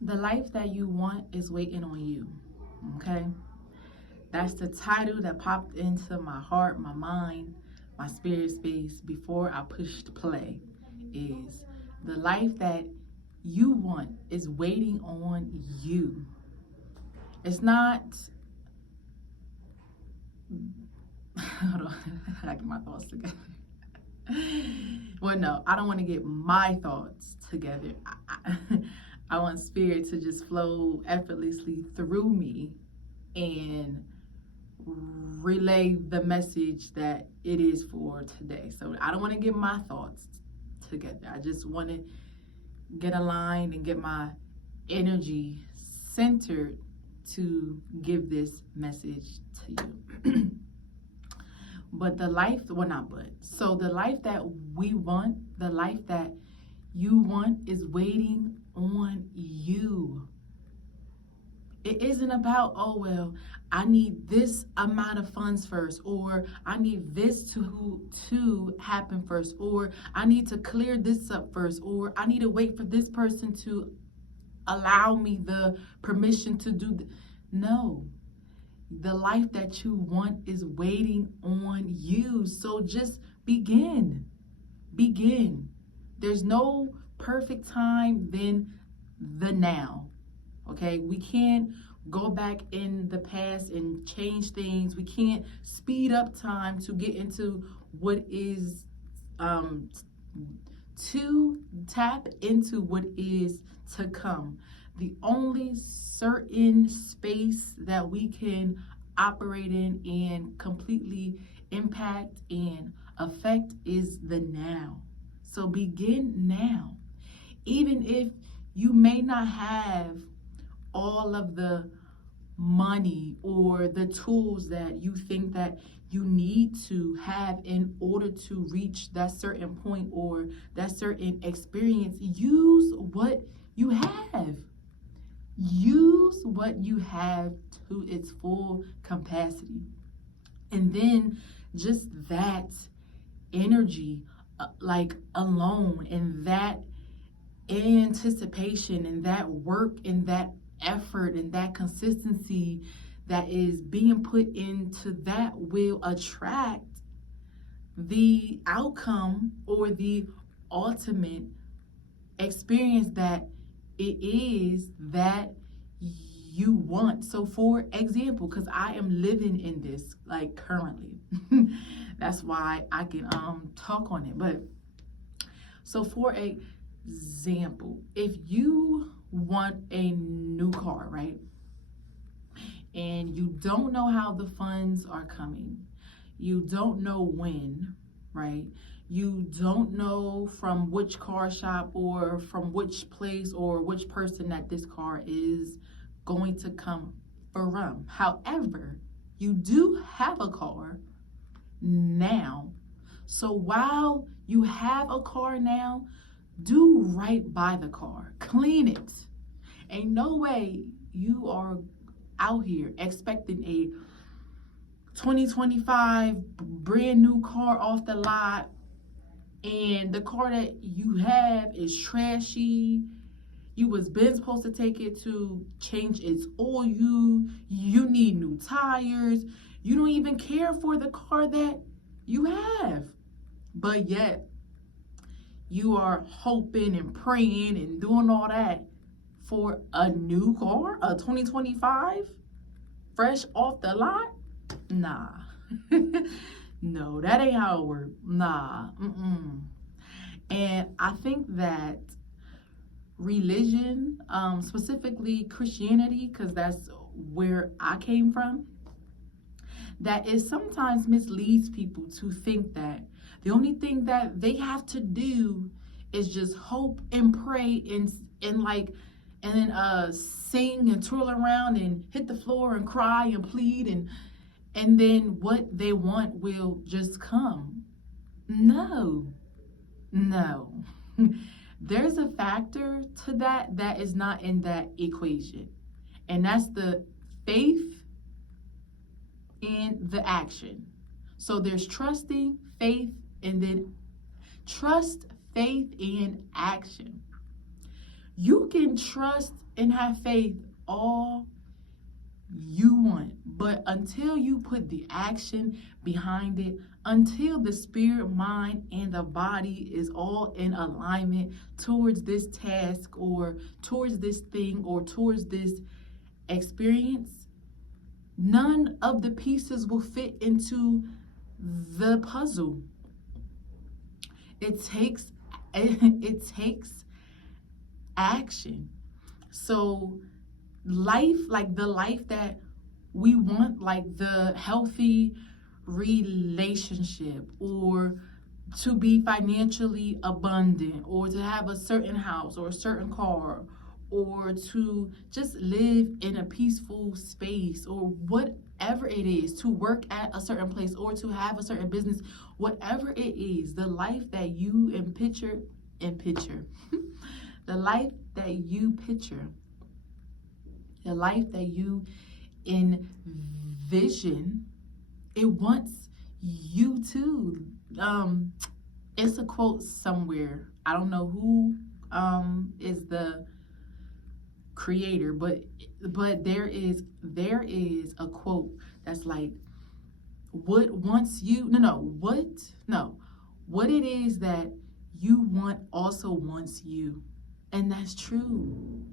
The life that you want is waiting on you. Okay? That's the title that popped into my heart, my mind, my spirit space before I pushed play. Is the life that you want is waiting on you. It's not. Hold on, I gotta get my thoughts together. Well, no, I don't want to get my thoughts together. I want spirit to just flow effortlessly through me and relay the message that it is for today. So I don't want to get my thoughts together. I just want to get aligned and get my energy centered to give this message to you. But the life, well, not but. So the life that we want, the life that you want is waiting on you. It isn't about, oh, well, I need this amount of funds first, or I need this to happen first, or I need to clear this up first, or I need to wait for this person to allow me the permission to do No. The life that you want is waiting on you. So just begin. Begin. There's no perfect time than the now. Okay? We can't go back in the past and change things. We can't speed up time to get into what is to tap into what is to come. The only certain space that we can operate in and completely impact and affect is the now. So begin now. Even if you may not have all of the money or the tools that you think that you need to have in order to reach that certain point or that certain experience, use what you have. Use what you have to its full capacity. And then just that energy, like alone, and that anticipation, and that work, and that effort, and that consistency that is being put into that will attract the outcome or the ultimate experience that it is that you want. So for example, because I am living in this like currently, that's why I can talk on it. But so for example, if you want a new car, right, and you don't know how the funds are coming, you don't know when, right? You don't know from which car shop or from which place or which person that this car is going to come from. However, you do have a car now. So while you have a car now, do right by the car. Clean it. Ain't no way you are out here expecting a 2025 brand new car off the lot, and the car that you have is trashy. You was been supposed to take it to change its oil. You need new tires. You don't even care for the car that you have. But yet, you are hoping and praying and doing all that for a new car, a 2025, fresh off the lot? Nah. No, that ain't how it works. Nah. And I think that religion, specifically Christianity, because that's where I came from, that it sometimes misleads people to think that the only thing that they have to do is just hope and pray and then sing and twirl around and hit the floor and cry and plead and then what they want will just come. No. There's a factor to that is not in that equation. And that's the faith and the action. So there's trusting, faith, and then trust, faith, and action. You can trust and have faith all you want, but until you put the action behind it, until the spirit, mind, and the body is all in alignment towards this task or towards this thing or towards this experience, none of the pieces will fit into the puzzle. It takes action. So life, like the life that we want, like the healthy relationship, or to be financially abundant, or to have a certain house or a certain car, or to just live in a peaceful space, or whatever it is, to work at a certain place, or to have a certain business, whatever it is, the life that you picture the life that you picture, the life that you envision, it wants you to. It's a quote somewhere. I don't know who is the creator, but there is a quote that's like, what it is that you want also wants you. And that's true.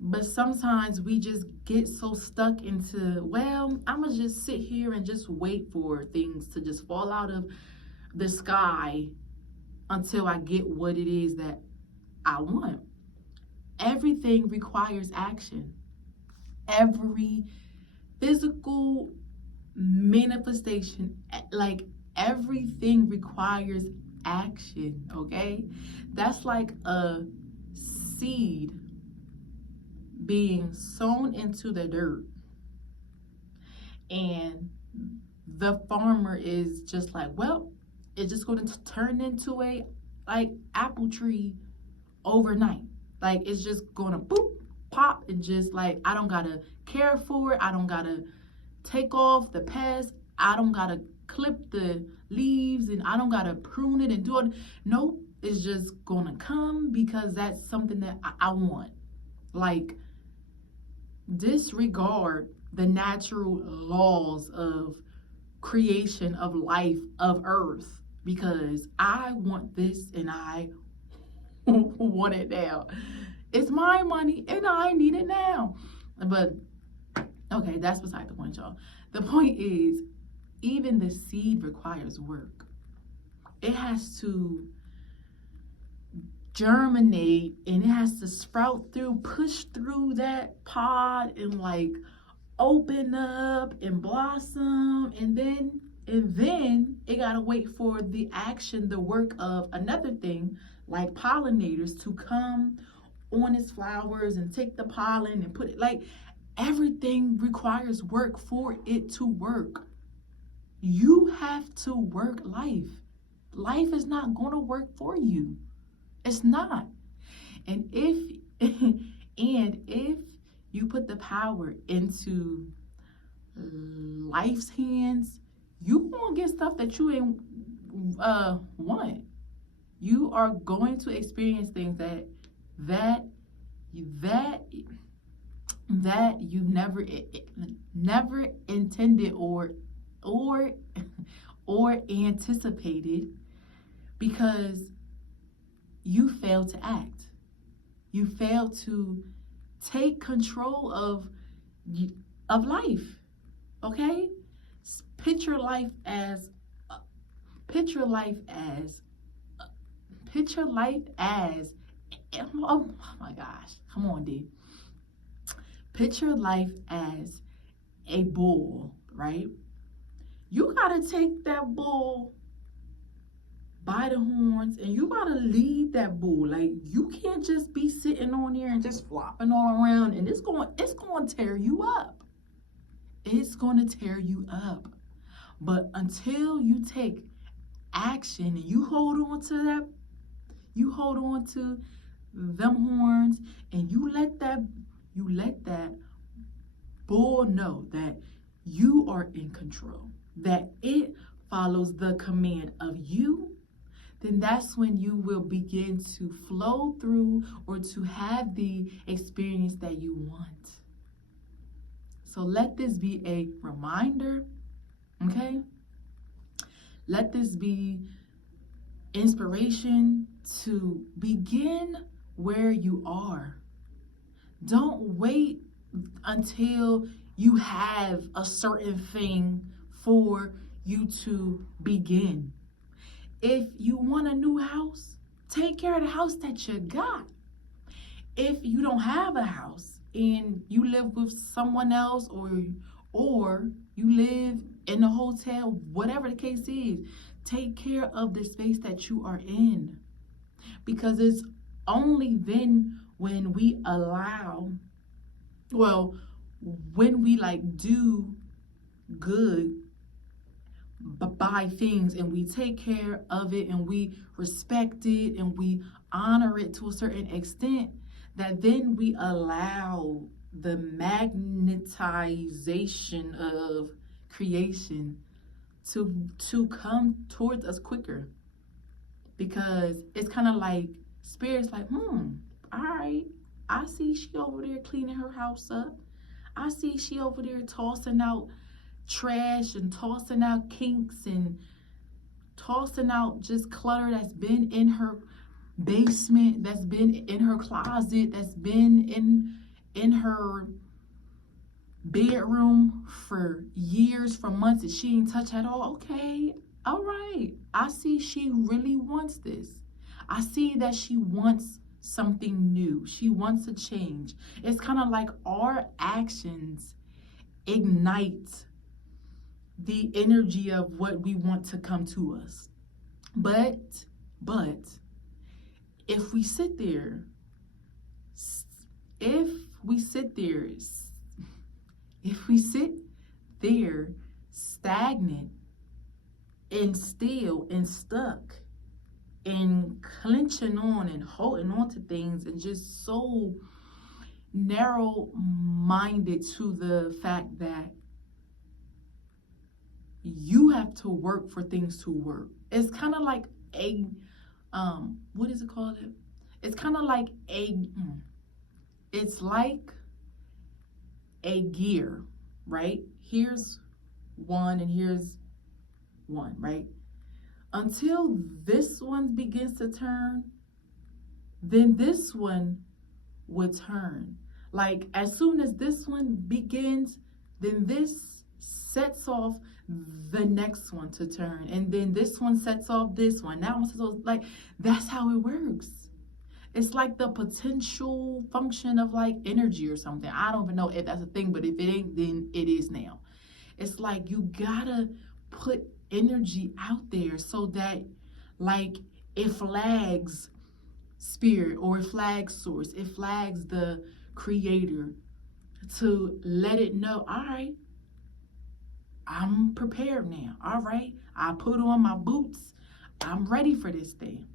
But sometimes we just get so stuck into, well, I'm gonna just sit here and just wait for things to just fall out of the sky until I get what it is that I want. Everything requires action. Every physical manifestation, like everything requires action, okay? That's like a seed being sown into the dirt, and the farmer is just like, well, it's just going to turn into a like apple tree overnight. Like it's just going to boop, pop, and just like, I don't gotta care for it, I don't gotta take off the pests, I don't gotta clip the leaves, and I don't gotta prune it and do it. Nope, it's just gonna come because that's something that I want. Like, disregard the natural laws of creation, of life, of earth, because I want this and I want it now. It's my money and I need it now. But okay, that's beside the point, y'all. The point is, even the seed requires work. It has to germinate, and it has to sprout through, push through that pod, and like open up and blossom, and then it gotta wait for the action, the work of another thing like pollinators to come on its flowers and take the pollen and put it, like, everything requires work for it to work. You have to work life. Life is not going to work for you. It's not. And if you put the power into life's hands, you gonna get stuff that you ain't want. You are going to experience things that you never intended or anticipated, because you failed to act. You failed to take control of life. Okay? Picture life as oh my gosh, come on, D. Picture life as a bull, right? You gotta take that bull by the horns and you gotta lead that bull. Like, you can't just be sitting on there and just flopping all around, and it's going to tear you up. It's going to tear you up. But until you take action and you hold on to them horns, and you let that bull know that you are in control, that it follows the command of you, then that's when you will begin to flow through or to have the experience that you want. So let this be a reminder, okay? Let this be inspiration to begin where you are. Don't wait until you have a certain thing for you to begin. If you want a new house, take care of the house that you got. If you don't have a house and you live with someone else, or you live in a hotel, whatever the case is, take care of the space that you are in. Because it's only then when we allow, when we do good by things and we take care of it and we respect it and we honor it to a certain extent, that then we allow the magnetization of creation to come towards us quicker. Because it's kind of like spirit's like, all right, I see she over there cleaning her house up. I see she over there tossing out trash and tossing out kinks and tossing out just clutter that's been in her basement, that's been in her closet, that's been in her bedroom for years, for months, and she ain't touched at all. Okay, all right, I see she really wants this. I see that she wants something new. She wants a change. It's kind of like our actions ignite the energy of what we want to come to us. But if we sit there stagnant and still and stuck and clenching on and holding on to things and just so narrow-minded to the fact that you have to work for things to work. It's kind of like a, what is it called? It's kind of like it's like a gear, right? Here's one and here's one, right? Until this one begins to turn, then this one would turn. Like as soon as this one begins, then this sets off the next one to turn, and then this one sets off this one. That one sets off, like that's how it works. It's like the potential function of like energy or something. I don't even know if that's a thing, but if it ain't, then it is now. It's like you gotta put energy out there so that like it flags spirit, or it flags source, it flags the creator to let it know, all right, I'm prepared now. All right, I put on my boots. I'm ready for this thing.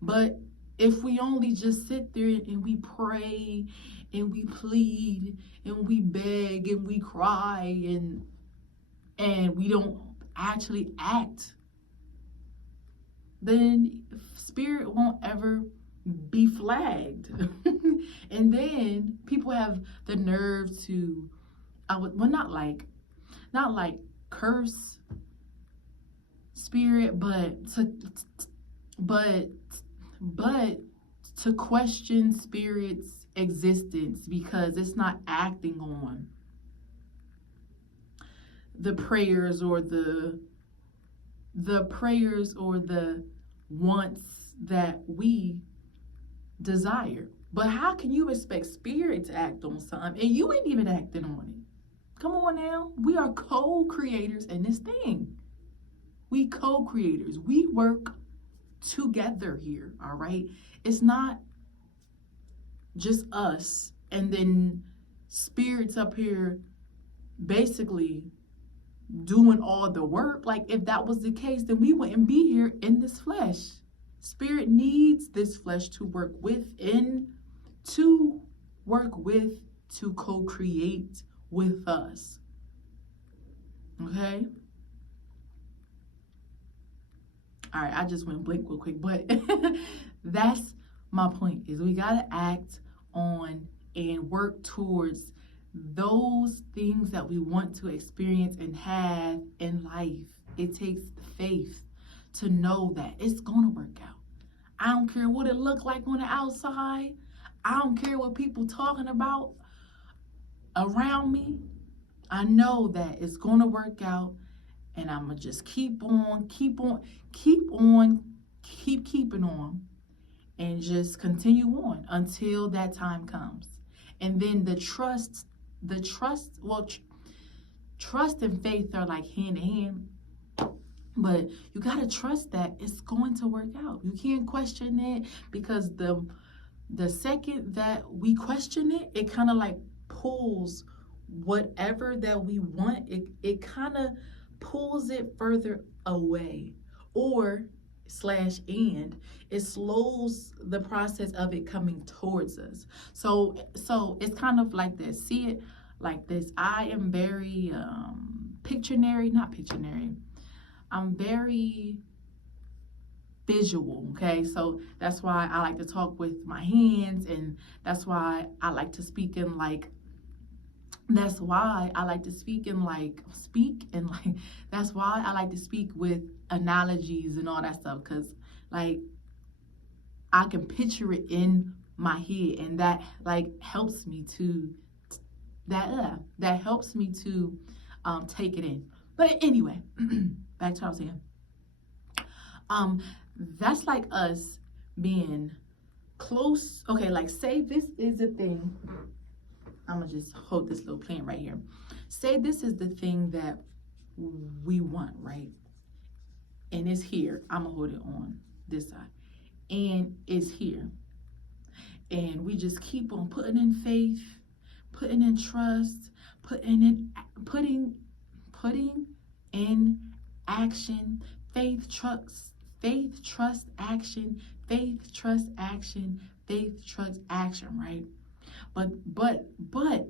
But if we only just sit there and we pray and we plead and we beg and we cry and we don't actually act, then spirit won't ever be flagged. And then people have the nerve to, not like curse spirit, but to question spirit's existence because it's not acting on the prayers or the wants that we desire. But how can you expect spirit to act on something and you ain't even acting on it? Come on now. We are co-creators in this thing. We co-creators. We work together here, all right? It's not just us and then spirits up here basically doing all the work. Like if that was the case, then we wouldn't be here in this flesh. Spirit needs this flesh to work with, to co-create with us. Okay? All right, I just went blink real quick, but that's my point, is we got to act on and work towards those things that we want to experience and have in life. It takes faith to know that it's going to work out. I don't care what it look like on the outside. I don't care what people talking about around me. I know that it's going to work out, and I'm going to just keep keeping on, and just continue on until that time comes. And then trust and faith are like hand in hand, but you got to trust that it's going to work out. You can't question it, because the second that we question it, it kind of like pulls whatever that we want, it kind of pulls it further away, or and it slows the process of it coming towards us. So it's kind of like this. See it like this. I am very not Pictionary. I'm very visual, okay? So that's why I like to talk with my hands, and that's why I like to speak in like that's why I like to speak with analogies and all that stuff, because like I can picture it in my head, and that like helps me to take it in. But anyway, back to what I was saying. That's like us being close. Okay, like say this is the thing. I'm gonna just hold this little plant right here. Say this is the thing that we want, right? And it's here. I'm gonna hold it on this side, and it's here. And we just keep on putting in faith, putting in trust, putting in action. Faith, trust, action. Faith, trust, action. Faith, trust, action. Right? But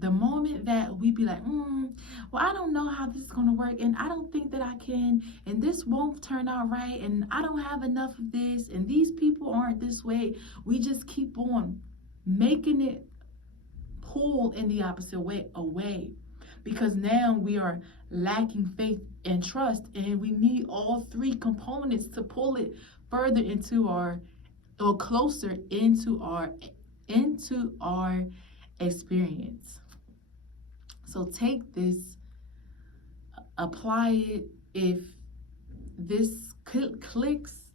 the moment that we be like, well, I don't know how this is gonna work, and I don't think that I can, and this won't turn out right, and I don't have enough of this, and these people aren't this way, we just keep on making it pull in the opposite way away, because now we are lacking faith and trust, and we need all three components to pull it further into our, or closer into our experience. So take this, apply it. If this clicks,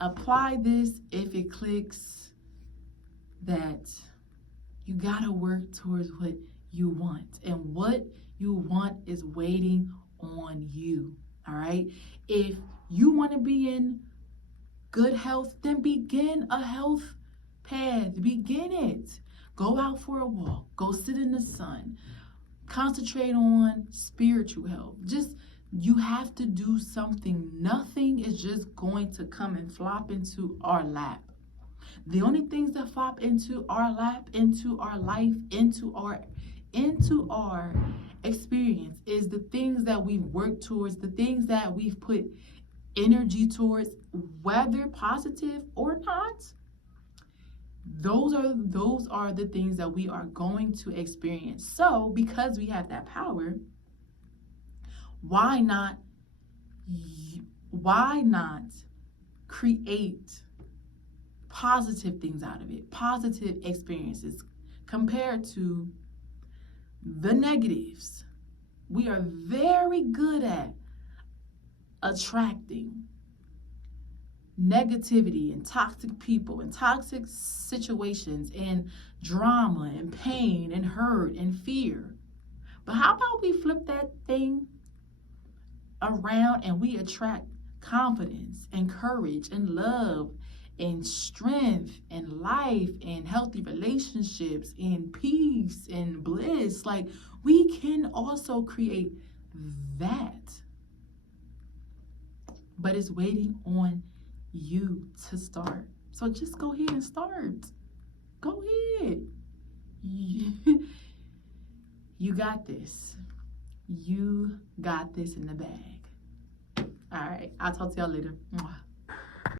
apply this. If it clicks, that you gotta work towards what you want, and what you want is waiting on you. All right, if you want to be in good health, then begin a health path. Begin it. Go out for a walk. Go sit in the sun. Concentrate on spiritual health. You have to do something. Nothing is just going to come and flop into our lap. The only things that flop into our lap, into our life, into our experience is the things that we work towards, the things that we've put energy towards, whether positive or not. Those are the things that we are going to experience. So because we have that power, why not create positive things out of it, positive experiences compared to the negatives? We are very good at attracting negativity and toxic people and toxic situations and drama and pain and hurt and fear. But how about we flip that thing around and we attract confidence and courage and love and strength and life and healthy relationships and peace and bliss? Like, we can also create that, but it's waiting on you to start. So just go ahead and start. Go ahead. You got this. You got this in the bag. All right. I'll talk to y'all later. Mwah.